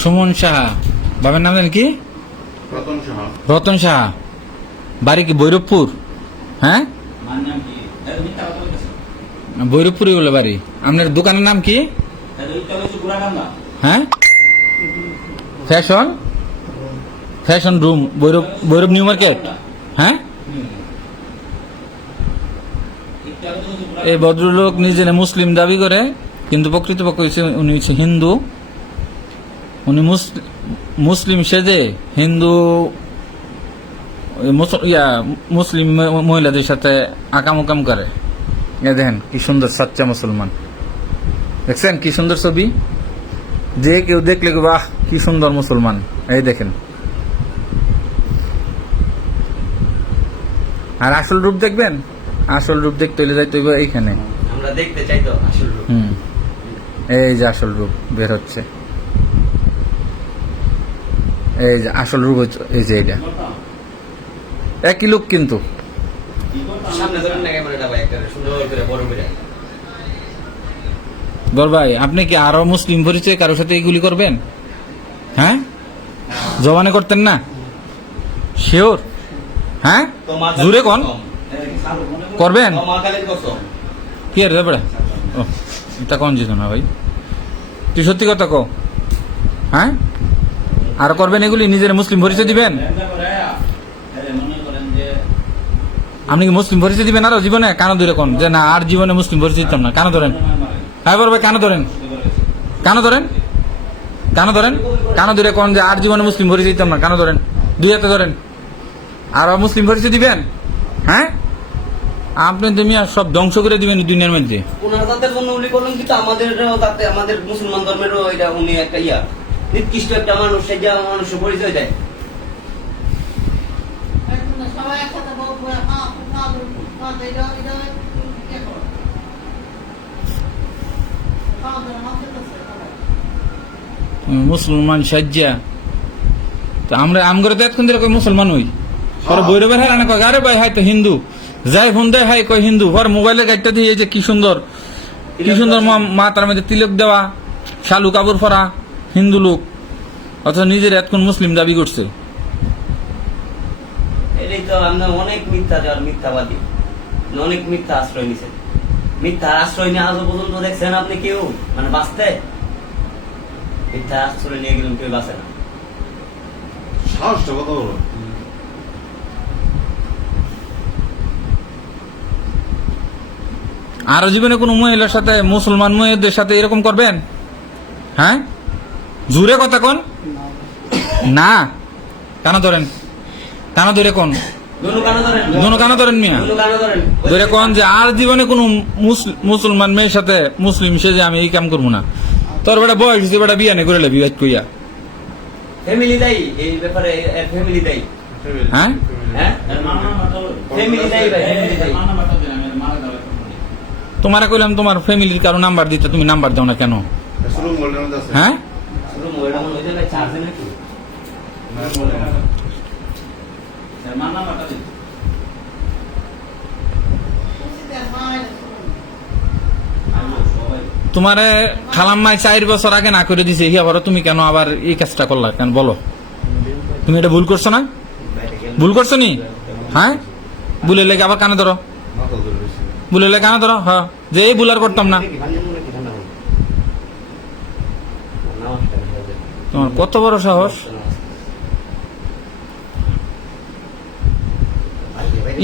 সুমন সাহা, বাবার নাম জানেন কি? রতন সাহা, বাড়ি কি ভৈরবপুর? হ্যাঁ, ভৈরবপুরই বলে বাড়ি। আপনার দোকানের নাম কি? হ্যাঁ, fashion fashion room, Bhairab, Bhairab new market. হ্যাঁ, এই ভদ্রলোক নিজের মুসলিম দাবি করে, কিন্তু প্রকৃতপক্ষে উনি হচ্ছে হিন্দু। উনি মুসলিম সেজে হিন্দু মুসলিম মহিলাদের সাথে আকাম করে। দেখেন কি সুন্দর সাচ্চা মুসলমান, দেখছেন কি সুন্দর ছবি, যে কেউ দেখলে বাহ কি সুন্দর মুসলমান। এই দেখেন, আর আসল রূপ দেখবেন, আসল রূপ দেখতে হলে যাইতে হইব এইখানে, আমরা দেখতে চাই তো আসল রূপ। এই যে আসল রূপ বের হচ্ছে, এই যে আসল রূপ হচ্ছে, এই যে এটা একই লোক কিন্তু। সামনে ধরেন না ক্যামেরাটা ভাই, একটা সুন্দর করে বড় করে। গর ভাই, আপনি কি আরো মুসলিম পরিচয় কারোর সাথে এগুলি করবেন? হ্যাঁ, জবানে করতেন না? শিওর? হ্যাঁ, জুড়ে কোন করবেন কি আর ব্যাপারে? ও, এটা কোন যেত না ভাই, তুই সত্যি কথা কো। হ্যাঁ, আর করবেন এগুলি, নিজের মুসলিম পরিচয় দিবেন? আপনি কি মুসলিম পরিচয় দিবেন আরো জীবনে? কেন ধরে কোন যে না আর জীবনে মুসলিম পরিচয় দিতাম না? কেন ধরেন? হ্যাঁ বলবে কেন ধরেন, কেন ধরেন, কেন ধরেন, কেন ধরে কোন যে আর জীবনে মুসলিম পরিচয় দিতাম না? কেন ধরেন? দুই হাতে ধরেন, আর মুসলিম পরিচয় দিবেন? হ্যাঁ, আপনি তুমি সব ধ্বংস করে দিবেন দুনিয়ার মধ্যে। ওনার তাদের জন্য উল্লেখ করলেন, কিন্তু আমাদের তাতে আমাদের মুসলমান ধর্মেরও এটা উনি একটা নির্দিষ্ট একটা মানুষ, সেই যে মানুষের পরিচয় দেয়। মুসলমান সাজ্জা তো আমরা আমগরে তো এতক্ষণ ধরে কই মুসলমান হই, পরে বৈরবের হার আনে কয় আরে ভাই হাই তো হিন্দু, যাই ফোন দেয় হাই কয় হিন্দু, পর মোবাইলের গাইডটা দিয়ে এই যে কি সুন্দর, কি সুন্দর মাথার মধ্যে তিলক দেওয়া, শালু কাপড় পরা হিন্দু লোক, অথচ নিজের এতক্ষণ মুসলিম দাবি করছে। এটাই তো আমরা অনেক মিথ্যা দেওয়ার মিথ্যাবাদী, অনেক মিথ্যা আশ্রয় নিছে। মিথ্যা আশ্রয় নিয়ে আজও পর্যন্ত দেখছেন আপনি কেউ মানে বাঁচতে? মিথ্যা আশ্রয় নিয়ে গেলেন কেউ বাঁচে না। সাহসটা কত বড়! আরো জীবনে কোন মহিলার সাথে, মুসলমান মহিলাদের সাথে এরকম করবেন? হ্যাঁ, জুড়ে কথা কোন না, কেন ধরেন, কেন ধরে কোন দোনো কেন ধরেন মিয়া, ধরে কোন যে আর জীবনে কোন মুসলমান মেয়ের সাথে মুসলিম সে যে আমি এই কাম করবো না। তোর বেটা বয়স হচ্ছে, বেটা বিয়া নেই করে লেবি কইয়া ফ্যামিলি দেয় এই ব্যাপারে, ফ্যামিলি দেয়। হ্যাঁ, ফ্যামিলি দেয় ভাই, ফ্যামিলি দেয়। তোমারা কইলাম তোমার ফ্যামিলির কারো নাম্বার দিতে, তুমি নাম্বার দাও না কেন? হ্যাঁ, শুধু মোবাইলটা মনে হইছে ভাই চার্জে নাকি? তোমারে খালাম্মাই 4 বছর আগে না করে দিছে, হিয়া বড় তুমি কেন আবার এই কাজটা করলা কেন বলো? তুমি এটা ভুল করছো না? ভুল করছো নি? হ্যাঁ, ভুলের লেগে আবার কানে ধরো, ভুলের লেগে কানে ধরো। হ্যাঁ, যে এই ভুল আর করতাম না। তোমার কত বড় সাহস!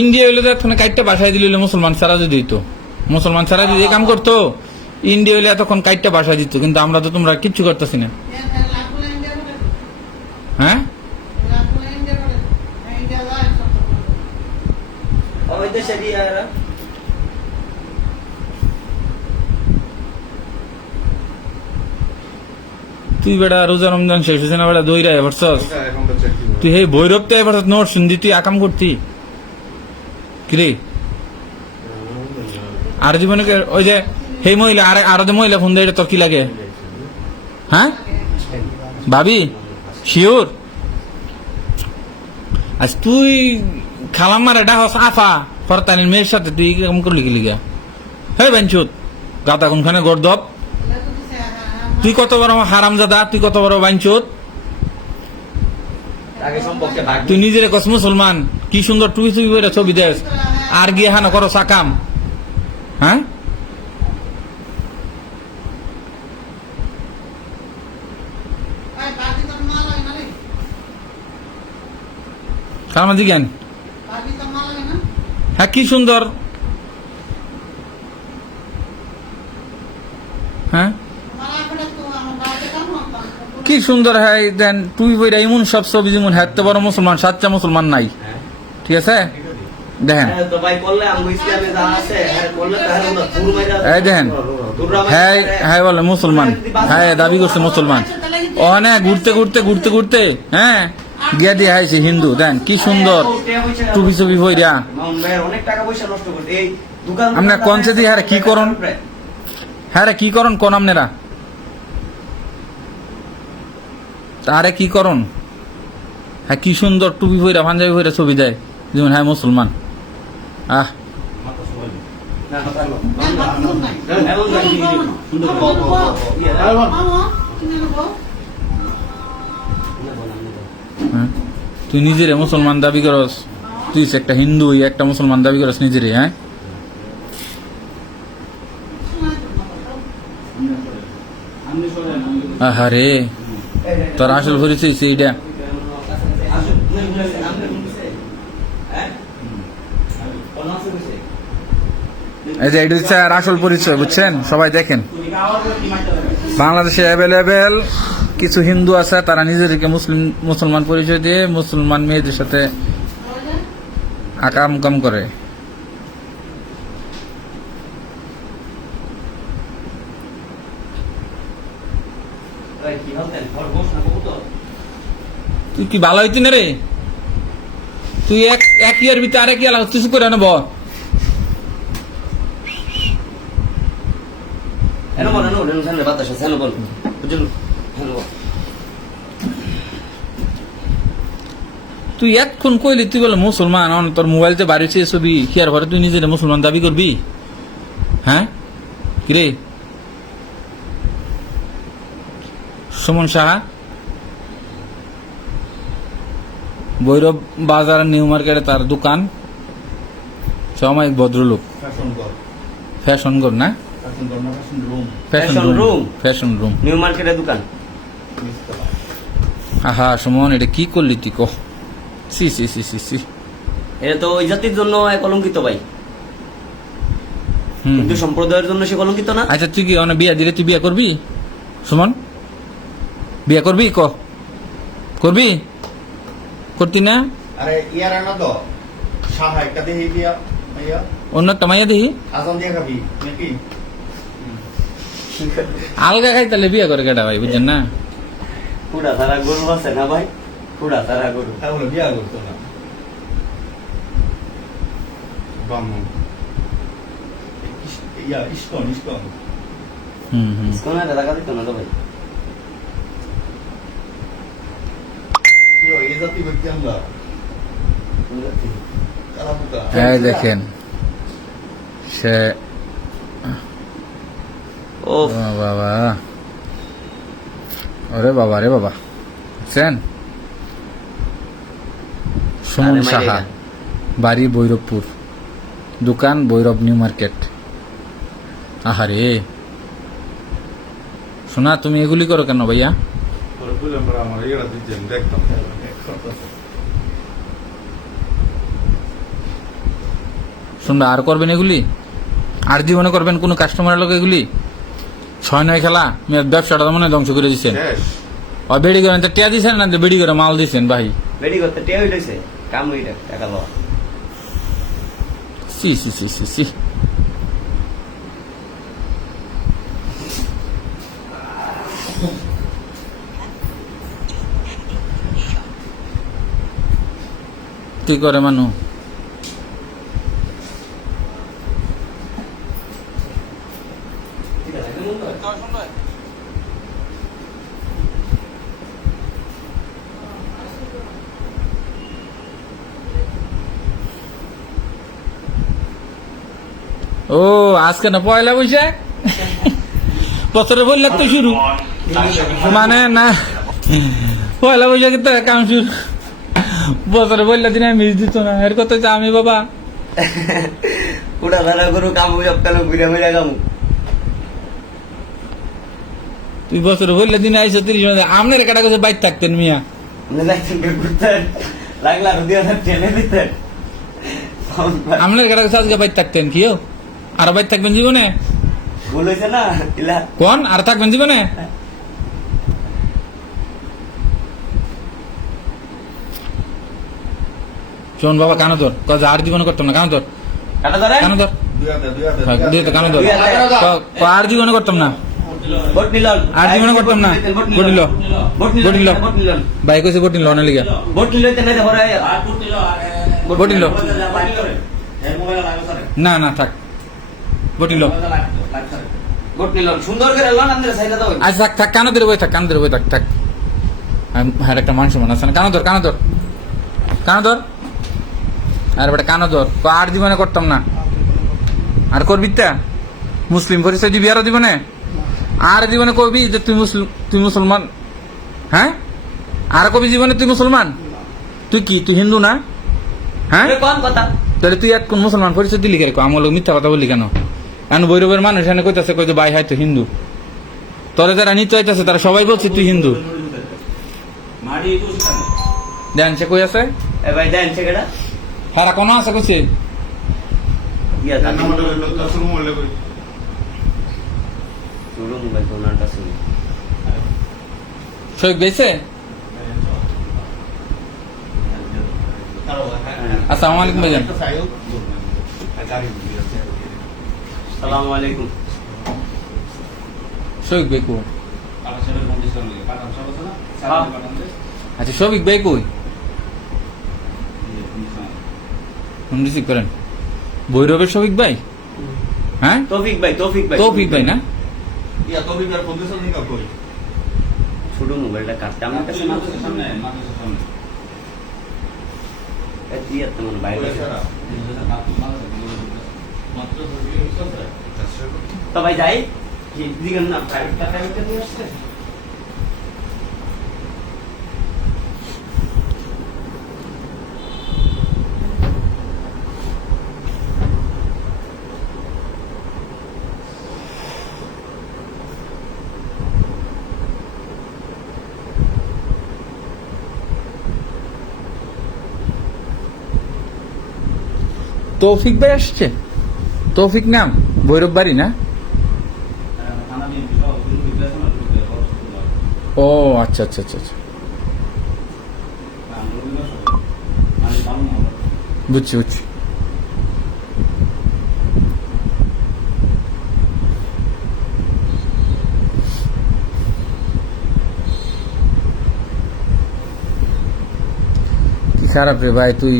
ইন্ডিয়া হইলে তো এতক্ষণ কাইটটা বাসায় দিল, মুসলমান ছাড়া যদি দিত, মুসলমান ছাড়া যদি কাম করতো, ইন্ডিয়া হইলে এতক্ষণ কাইটটা বাসায় দিত। কিন্তু আমরা তো, তোমরা কিচ্ছু করতেছি না। হ্যাঁ, তুই বেটা রোজা রমজান শেষ হয়েছে না বেটা, দইরা এবার তুই হে ভৈরব তো এবার নোট শুনদি, তুই আকাম করতি কিরে? আর জীবনে ওই যে সেই মহিলা আরো যে মহিলা ফোন দেয়, তোর কি লাগে? হ্যাঁ ভাবি, শিওর? আজ তুই খালাম্মার এটা হস আফা ফরতানির মেয়ের সাথে তুই কেমন করলি গেলি গা? হে বেঞ্চুত গাতা কোনখানে গর্দব। তুই কত বড় হারামজাদা, তুই কত বড় বাইনচোদ, আগে সম্পর্কে ভাগ তুই নিজের কস মুসলমান, কি সুন্দর টুই টুই করে ছবি দেস, আর গিয়ে হানা করো সাকাম, হ্যাঁ? সামাজিক জ্ঞান, হ্যাঁ কি সুন্দর, হ্যাঁ কি সুন্দর, হ্যাঁ দেন তুই বইরা ইমন সব ছবি যেমন হ্যাঁ বড় মুসলমান, সাচ্চা মুসলমান নাই, হ্যাঁ। ঠিক আছে দেখেন, হ্যাঁ, তো ভাই করলে আমগো ইসলামে যা আছে হ্যাঁ করলে তো হ্যাঁ ওরা দূর মাইরা এই দেখেন, দূর মাইরা হ্যাঁ হ্যাঁ বলে মুসলমান, হ্যাঁ দাবি করছে মুসলমান, ওখানে ঘুরতে ঘুরতে ঘুরতে ঘুরতে হ্যাঁ গিয়া দিয়ে হাইছে হিন্দু, দেন কি সুন্দর টুপি চুপি বইরা, অনেক টাকা পয়সা নষ্ট করছে এই দোকান আপনার কনসে দিয়ে হারে কি করুন, হ্যাঁ রে কি করুন কোন আপনারা, তারে কি করুন, হ্যাঁ কি সুন্দর টুপি বইরা পাঞ্জাবি বইরা ছবি দেয় যেমন হ্যাঁ মুসলমান, আহ মাথা সবাই না এমন সুন্দর হ্যাঁ? তুই নিজেরে মুসলমান দাবি করস, তুই একটা হিন্দু একটা মুসলমান দাবি করস নিজেরে, হ্যাঁ আহারে তোর আসল পরিচয় এইটা, এই যে এটা হচ্ছে আর আসল পরিচয়, বুঝছেন সবাই দেখেন, বাংলাদেশে অ্যাভেলেবেল কিছু হিন্দু আছে তারা নিজেদেরকে মুসলমান পরিচয় দিয়ে মুসলমান মেয়েদের সাথে আকাম কাম করে, তুই কি ভালো হইতি না রে, তুই এক ইয়ার ভিতরে আরেক ইয়ার কিছু করে নেব, তুই এক্ষণ কইলি তুই বলে মুসলমান, তোর মোবাইলতে বাড়িছে ছবি কিয়ার ঘরে তুই নিজের মুসলমান দাবি করবি, হ্যাঁ কিরে সুমন সাহা, ভৈরব বাজার নিউ মার্কেটে তার দোকান, সামাজিক ভদ্রলোক, ফ্যাশন ঘর না, fashion room, fashion room new মার্কেটের দোকান, আহা সুমন এটা কি করলি তুই কহ, সি সি সি সি সি, এটা তো ওই জাতির জন্য কলঙ্কিত ভাই, হিন্দু সম্প্রদায়ের জন্য সে কলঙ্কিত না। আচ্ছা তুই কি অনেক বিয়া দিলে তুই বিয়া করবি সুমন, বিয়া করবি ক করবি, করতি না, আরে ইয়ার না তো সাহা একটা দেহি দিয়া মাইয়া অন্য একটা মাইয়া দিহি আজান দিয়া খাবি নাকি আলগা খাই তাহলে বিয়া করে কেটা ভাই, বুঝছেন না, কুড়া তারা গরু আছে না ভাই, কুড়া তারা গরু, তাহলে বিয়া করতো না বামন ইয়া ইস্কন কোন একটা টাকা দিত না তো ভাই, ইয়ো এই জাতি ব্যক্তি আমরা কারা বুকা হ্যাঁ দেখেন সে ও বাবা, ওরে বাবা রে বাবা, বুঝছেন সুমন আরে সাহা, মাইরে বাড়ি ভৈরবপুর, দোকান ভৈরব নিউ মার্কেট, আহারে শোনা তুমি এগুলি করো কেন ভাইয়া, পরে বলে আমরা আমার ইয়েরা দিচ্ছেন দেখতাম শুনবা আর করবেন এগুলি, আর জীবনে করবেন কোন কাস্টমারের লোক এগুলি, 6-9 খেলা মেয়ের ব্যবসাটা তো মনে হয় ধ্বংস করে দিচ্ছেন, শেষ আর বেড়ি করে টিয়া দিচ্ছেন না বেড়ি করে মাল দিচ্ছেন ভাই, বেডি করতে টিয়া হইতেছে কাম হইটা টাকা লওয়া, সি সি সি সি সি, কি করে মানু, ও আজকে না পয়লা বৈশাখ, বছরে বললে তো শুরু মানে না পয়লা বৈশাখে তো কাম শুরু বছরে বললে দিন মিস দিত না এর কথা হচ্ছে আমি বাবা উড়া ধরা করু কামু সপ্তাহ ঘুরে মেরে কামু তুই বছরে বললে দিন আইসো 30 আপনার কাটা কাছে বাইর থাকতেন মিয়া লাগলা টেনে দিতেন আপনার কাটা কাছে আজকে বাইর থাকতেন কি আর বাইর থাকবেন জীবনে ভুল হয়েছে না ইলা কোন আর থাকবেন জীবনে শোন বাবা কানো ধর কজ আর জীবনে করতাম না কানো ধর কাটা ধরে কানো ধর দুই হাতে দিয়ে তো কানো ধর আর জীবনে করতাম না ভোট নিলন আর জীবনে করতাম না ভোট নিল ভোট নিল ভাই কইছে ভোট নিল অনেক লিগা ভোট নিলতে না ধরে ভোট নিল না না থাক ভোট নিল ভোট নিলন সুন্দর করে লন আপনারা সাইডে দাও আজ থাক থাক কানো ধরে বই থাক কানো ধরে বই থাক থাক আর একটা মানুষ মনে আছে না কানো ধর কানো ধর কানো ধর আর বেটা কানো ধর আর জীবনে করতাম না আর করবি তা মুসলিম পরিচয় দিবি আর জীবনে আর জীবনে কবি যে তুই মুসলমান হ্যাঁ আর কবি জীবনে তুই মুসলমান তুই কি তুই হিন্দু না হ্যাঁ কোন কথা তাহলে তুই এক কোন মুসলমান পরিচয় দিলি কে আমার লোক মিথ্যা কথা বললি কেন এখন বৈরবের মানুষ এখানে কইতাছে কই ভাই হাই তো হিন্দু তোরে যারা নিতে হইতাছে তারা সবাই বলছে তুই হিন্দু দেন সে কই আছে এ ভাই দেন সেটা হারা কোন আছে কইছে ইয়া জানি নাম্বারটা হলো 10 মোবাইলে কই শুরু মোবাইল কোনটা শুরু শোক গেছে আসসালামু আলাইকুম ভাইজান আসসালামু আলাইকুম শোক ভাই কই আচ্ছা শফিক ভাই কই ফোন রিসিভ করেন ভৈরবের শফিক ভাই হ্যাঁ তৌফিক ভাই তৌফিক ভাই না ইয়া তো বিকার পজিশন নিকা কই শুরু মোবাইলটা কাটতে আমার কাছে সামনে এতিয়া তোমার বাইরে তো ভাই যাই দিগন না প্রাইভেট নিয়ে আসছে তৌফিক ভাই আসছে তৌফিক নাম ভৈরব বাড়ি না ও আচ্ছা আচ্ছা আচ্ছা আচ্ছা বুঝছি বুঝছি কি খারাপ রে ভাই তুই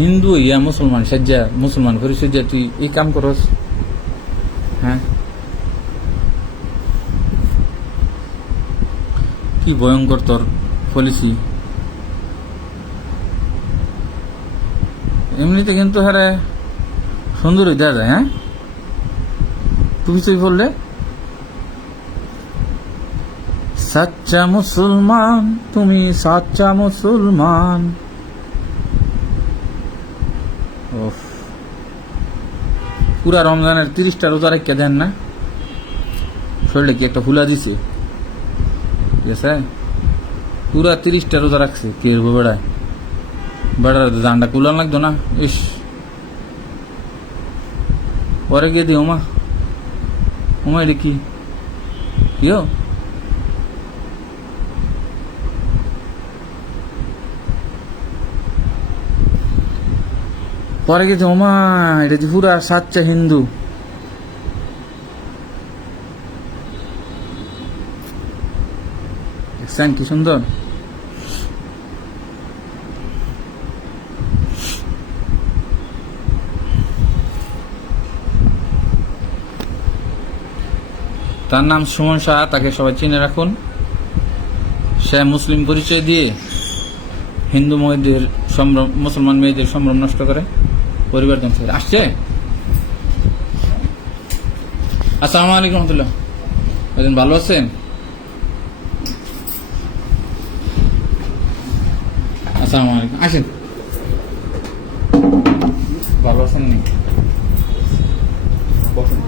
হিন্দু ইয়া মুসলমান সাজ্জা মুসলমান করে সাজ্জা তুই এই কাম করস হ্যাঁ কি ভয়ঙ্কর তোর পলিসি এমনিতে কিন্তু হারে সুন্দরই দেওয়া যায় হ্যাঁ তুমি তুই বললে সাচ্চা মুসলমান তুমি সাচ্চা মুসলমান পুরা রমজানের 30টা রোজা রেখে দেন না শরীরে কি একটা ফুলা দিছে ঠিক আছে পুরা 30টা রোজা রাখছে কে বেড়ায় বেড়ার জানটা কুলান লাগতো না ইস পরে গিয়ে দি ওমা ওমা এটা কি কিও পরে গেছে ওমা এটা যে পুরা সাচ্চা হিন্দু দেখছেন কি সুন্দর তার নাম সুমন শাহ তাকে সবাই চিনে রাখুন সে মুসলিম পরিচয় দিয়ে হিন্দু মেয়েদের সম্ভ্রম মুসলমান মেয়েদের সম্ভ্রম নষ্ট করে পরিবার ধ্বংস করে আসছে আসসালামু আলাইকুম রহমতুল্লাহ ভালো আছেন আসসালামু আলাইকুম, আসেন। ভালো আছেন নি? বসুন।